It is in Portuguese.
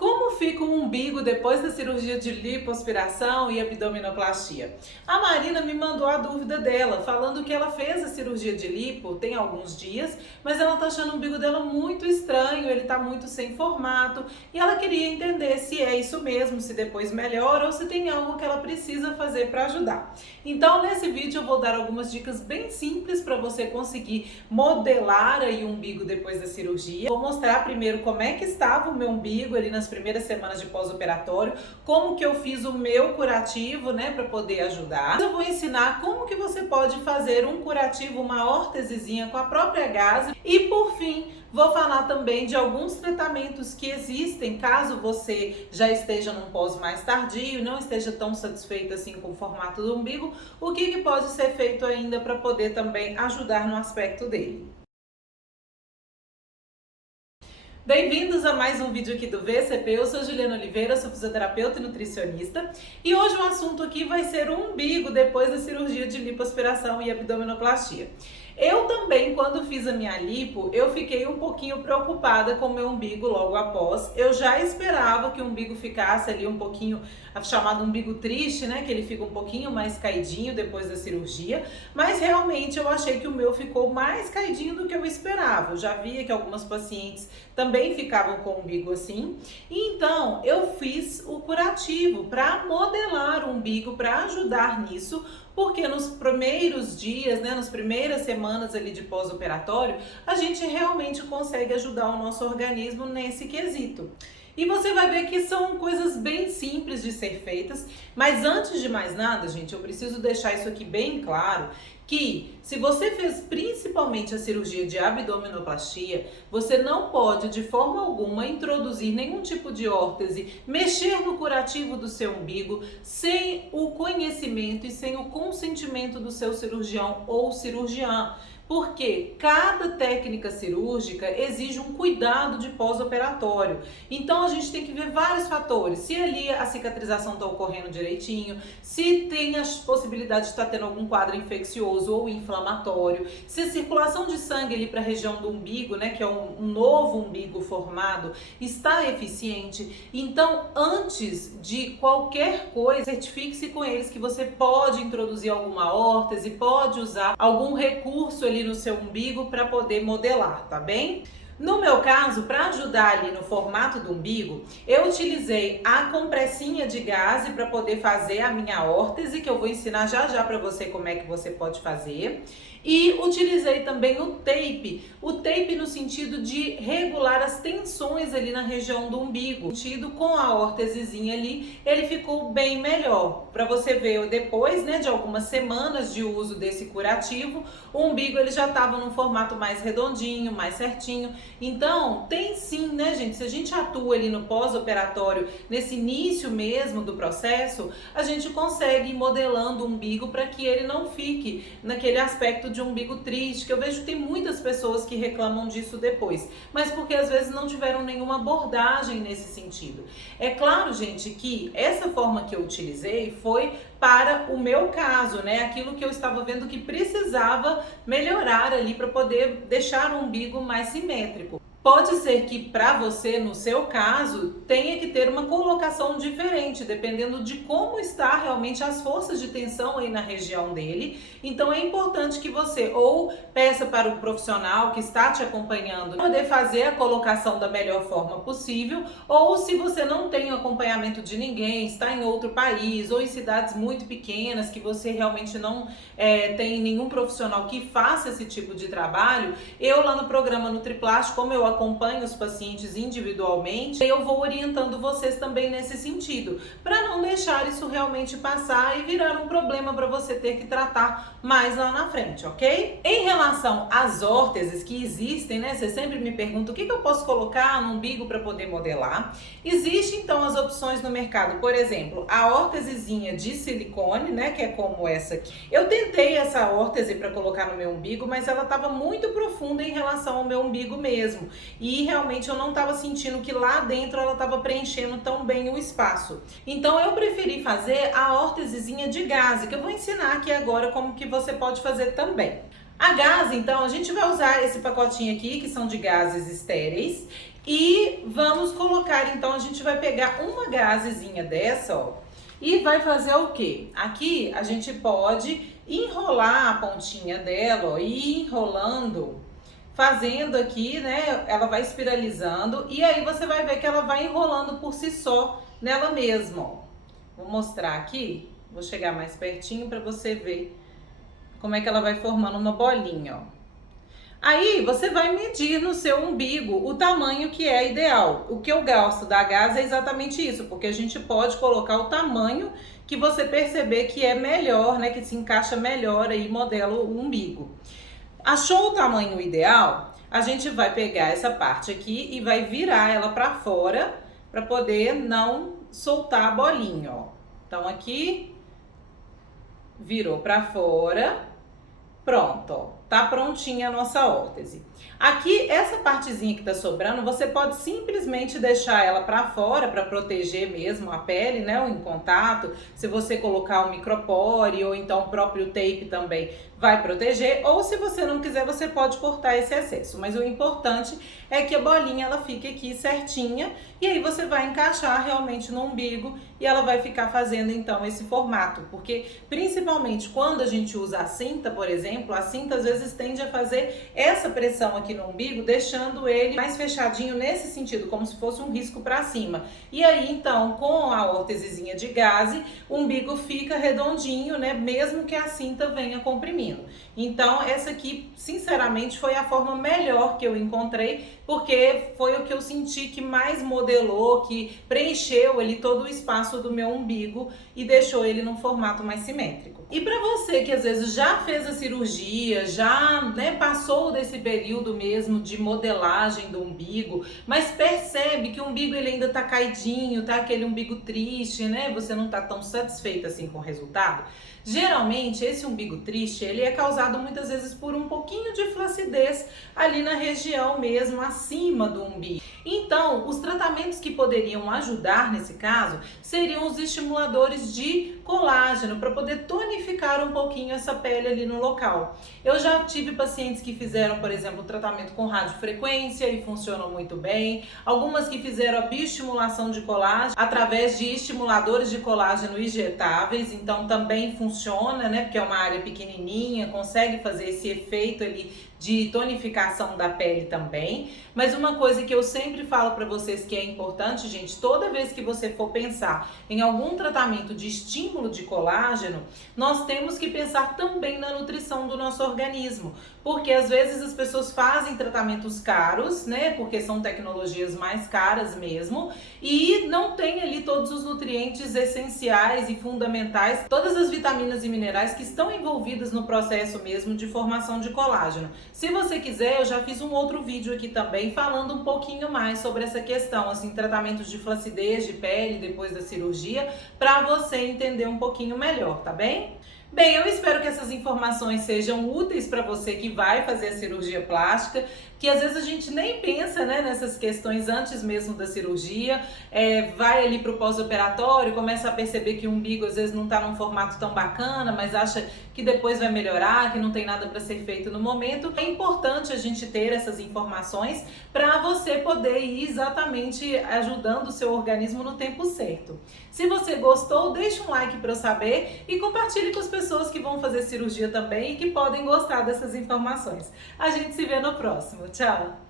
Como fica o umbigo depois da cirurgia de lipoaspiração e abdominoplastia? A Marina me mandou a dúvida dela, falando que ela fez a cirurgia de lipo tem alguns dias, mas ela tá achando o umbigo dela muito estranho, ele tá muito sem formato, e ela queria entender se é isso mesmo, se depois melhora ou se tem algo que ela precisa fazer para ajudar. Então, nesse vídeo eu vou dar algumas dicas bem simples para você conseguir modelar aí o umbigo depois da cirurgia. Vou mostrar primeiro como é que estava o meu umbigo ali nas primeiras semanas de pós-operatório, como que eu fiz o meu curativo, né, para poder ajudar. Eu vou ensinar como que você pode fazer um curativo, uma órtesezinha com a própria gase e, por fim, vou falar também de alguns tratamentos que existem caso você já esteja num pós mais tardio e não esteja tão satisfeito assim com o formato do umbigo, o que pode ser feito ainda para poder também ajudar no aspecto dele. Bem-vindos a mais um vídeo aqui do VCP, eu sou Juliana Oliveira, sou fisioterapeuta e nutricionista e hoje o assunto aqui vai ser o umbigo depois da cirurgia de lipoaspiração e abdominoplastia. Eu também, quando fiz a minha lipo, eu fiquei um pouquinho preocupada com o meu umbigo logo após. Eu já esperava que o umbigo ficasse ali um pouquinho, chamado umbigo triste, né? Que ele fica um pouquinho mais caidinho depois da cirurgia. Mas realmente eu achei que o meu ficou mais caidinho do que eu esperava. Eu já via que algumas pacientes também ficavam com o umbigo assim. E então eu fiz o curativo para modelar o umbigo, para ajudar nisso. Porque nos primeiros dias, né, nas primeiras semanas ali de pós-operatório, a gente realmente consegue ajudar o nosso organismo nesse quesito. E você vai ver que são coisas bem simples de ser feitas, mas antes de mais nada, gente, eu preciso deixar isso aqui bem claro, que se você fez principalmente a cirurgia de abdominoplastia, você não pode de forma alguma introduzir nenhum tipo de órtese, mexer no curativo do seu umbigo sem o conhecimento e sem o consentimento do seu cirurgião ou cirurgiã. Porque cada técnica cirúrgica exige um cuidado de pós-operatório. Então a gente tem que ver vários fatores. Se ali a cicatrização está ocorrendo direitinho, se tem a possibilidade de estar tendo algum quadro infeccioso ou inflamatório, se a circulação de sangue ali para a região do umbigo, né, que é um novo umbigo formado, está eficiente. Então, antes de qualquer coisa, certifique-se com eles que você pode introduzir alguma órtese, pode usar algum recurso ali no seu umbigo para poder modelar, tá bem? No meu caso, para ajudar ali no formato do umbigo, eu utilizei a compressinha de gaze para poder fazer a minha órtese, que eu vou ensinar já já para você como é que você pode fazer. E utilizei também o tape no sentido de regular as tensões ali na região do umbigo. Com a órtesezinha ali, ele ficou bem melhor. Para você ver depois, né, de algumas semanas de uso desse curativo, o umbigo ele já estava num formato mais redondinho, mais certinho. Então, tem sim, né, gente? Se a gente atua ali no pós-operatório, nesse início mesmo do processo, a gente consegue ir modelando o umbigo para que ele não fique naquele aspecto de umbigo triste, que eu vejo que tem muitas pessoas que reclamam disso depois, mas porque às vezes não tiveram nenhuma abordagem nesse sentido. É claro, gente, que essa forma que eu utilizei foi para o meu caso, né? Aquilo que eu estava vendo que precisava melhorar ali para poder deixar o umbigo mais simétrico. Pode ser que para você, no seu caso, tenha que ter uma colocação diferente, dependendo de como está realmente as forças de tensão aí na região dele. Então é importante que você ou peça para o profissional que está te acompanhando poder fazer a colocação da melhor forma possível, ou se você não tem o acompanhamento de ninguém, está em outro país ou em cidades muito pequenas que você realmente não tem nenhum profissional que faça esse tipo de trabalho, eu lá no programa NutriPlast, como eu acompanho os pacientes individualmente, eu vou orientando vocês também nesse sentido, para não deixar isso realmente passar e virar um problema para você ter que tratar mais lá na frente, ok? Em relação às órteses que existem, né? Você sempre me pergunta o que eu posso colocar no umbigo para poder modelar. Existem então as opções no mercado, por exemplo, a órtesezinha de silicone, né? Que é como essa aqui. Eu tentei essa órtese para colocar no meu umbigo, mas ela estava muito profunda em relação ao meu umbigo mesmo. E realmente eu não estava sentindo que lá dentro ela estava preenchendo tão bem o espaço. Então eu preferi fazer a órtesezinha de gaze, que eu vou ensinar aqui agora como que você pode fazer também. A gase, então, a gente vai usar esse pacotinho aqui, que são de gases estéreis. E vamos colocar, então, a gente vai pegar uma gazezinha dessa, ó, e vai fazer o quê? Aqui a gente pode enrolar a pontinha dela, ó, e ir enrolando, fazendo aqui, né? Ela vai espiralizando e aí você vai ver que ela vai enrolando por si só nela mesma, ó. Vou mostrar aqui, vou chegar mais pertinho para você ver como é que ela vai formando uma bolinha, ó. Aí você vai medir no seu umbigo o tamanho que é ideal. O que eu gosto da gaze é exatamente isso, porque a gente pode colocar o tamanho que você perceber que é melhor, né, que se encaixa melhor aí, modela o umbigo. Achou o tamanho ideal? A gente vai pegar essa parte aqui e vai virar ela para fora para poder não soltar a bolinha, ó. Então aqui virou para fora. Pronto, ó, tá prontinha a nossa órtese. Aqui, essa partezinha que tá sobrando, você pode simplesmente deixar ela para fora para proteger mesmo a pele, né, em contato. Se você colocar um micropore ou então o próprio tape também vai proteger. Ou se você não quiser, você pode cortar esse excesso. Mas o importante é que a bolinha ela fique aqui certinha e aí você vai encaixar realmente no umbigo e ela vai ficar fazendo então esse formato. Porque principalmente quando a gente usa a cinta, por exemplo, a cinta às vezes tende a fazer essa pressão aqui no umbigo, deixando ele mais fechadinho nesse sentido, como se fosse um risco para cima. E aí então, com a órtesezinha de gaze, o umbigo fica redondinho, né, mesmo que a cinta venha comprimindo. Então, essa aqui, sinceramente, foi a forma melhor que eu encontrei, porque foi o que eu senti que mais modelou, que preencheu ali todo o espaço do meu umbigo e deixou ele num formato mais simétrico. E para você que às vezes já fez a cirurgia, já, né, passou desse período mesmo de modelagem do umbigo, mas percebe que o umbigo ele ainda tá caidinho, tá aquele umbigo triste, né? Você não tá tão satisfeito assim com o resultado. Geralmente esse umbigo triste, ele é causado muitas vezes por um pouquinho de flacidez ali na região mesmo, acima do umbigo. Então, os tratamentos que poderiam ajudar nesse caso seriam os estimuladores de colágeno para poder tonificar um pouquinho essa pele ali no local. Eu já tive pacientes que fizeram, por exemplo, tratamento com radiofrequência e funcionou muito bem. Algumas que fizeram a bioestimulação de colágeno através de estimuladores de colágeno injetáveis, então também funciona, né? Porque é uma área pequenininha, consegue fazer esse efeito ali de tonificação da pele também. Mas uma coisa que eu sempre falo para vocês que é importante, gente, toda vez que você for pensar em algum tratamento de estímulo de colágeno, nós temos que pensar também na nutrição do nosso organismo, porque às vezes as pessoas fazem tratamentos caros, né, porque são tecnologias mais caras mesmo, e não tem ali todos os nutrientes essenciais e fundamentais, todas as vitaminas e minerais que estão envolvidas no processo mesmo de formação de colágeno. Se você quiser, eu já fiz um outro vídeo aqui também falando um pouquinho mais sobre essa questão, assim, tratamentos de flacidez de pele depois da cirurgia, para você entender um pouquinho melhor, tá bem? Bem, eu espero que essas informações sejam úteis para você que vai fazer a cirurgia plástica, que às vezes a gente nem pensa, né, nessas questões antes mesmo da cirurgia, vai ali para o pós-operatório, começa a perceber que o umbigo às vezes não está num formato tão bacana, mas acha que depois vai melhorar, que não tem nada para ser feito no momento. É importante a gente ter essas informações para você poder ir exatamente ajudando o seu organismo no tempo certo. Se você gostou, deixa um like para eu saber e compartilhe com as pessoas que vão fazer cirurgia também e que podem gostar dessas informações. A gente se vê no próximo. Tchau!